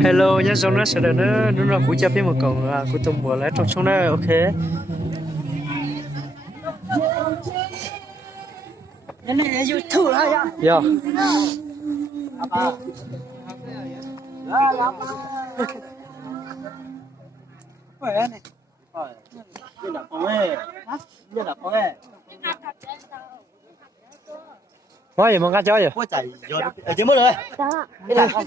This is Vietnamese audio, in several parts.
Hello nhá, xong nó sẽ đợi nó là cú chấp với một cậu của tụi mùa lại trong trong đó ok. cái này là thử hay à? Yo. Khỏe này. Đây là con ấy. Đây là con ấy. Nói gì mà cá chó vậy? Ôi trời, giờ chưa mất rồi. Đây là con.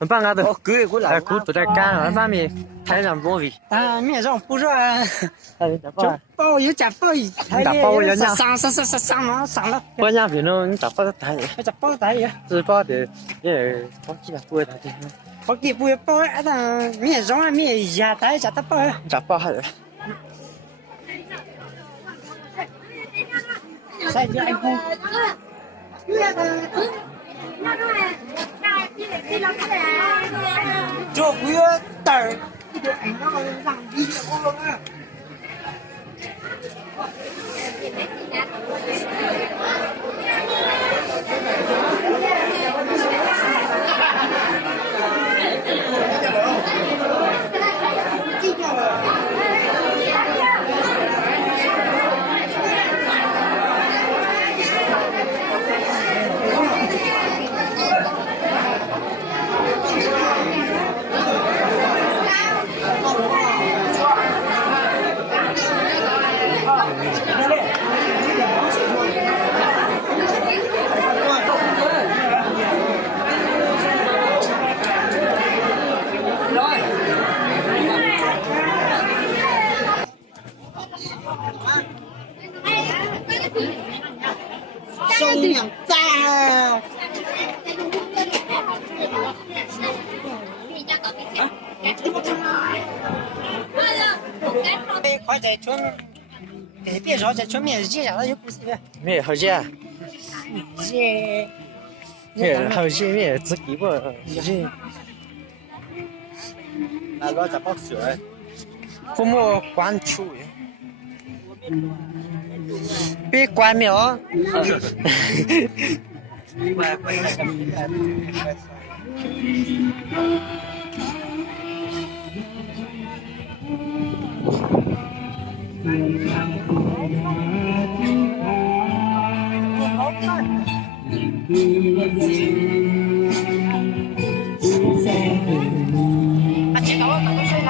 Mình bắt ngã từ. Cưới của À, lại. cú tụi đại ca nó ba mi thấy làm vô vị. À, mẹ rong bù ra. Chó. Bao yếu chặt bao. Chặt bao yếu nha. Sang nó sang nó. Bao nhiêu vì nó chặt bao tay. Chặt bao tay à? Từ bao thì cái có chỉ là quê thôi. Có kịp bùi bao á là mẹ rong là mẹ già tay chặt bao. Chặt bao hay. Sai cho anh cu. Cho quý tờ. Nó còn làm gì nữa à? Sông nhàng ta. Khoai chạy chuôn cái biết rõ chạy chuôn miệng gì à, nó又不是咩好些？gì咩好些咩自己不？là lo chặt bóc sữa父母关注。别关苗。好看。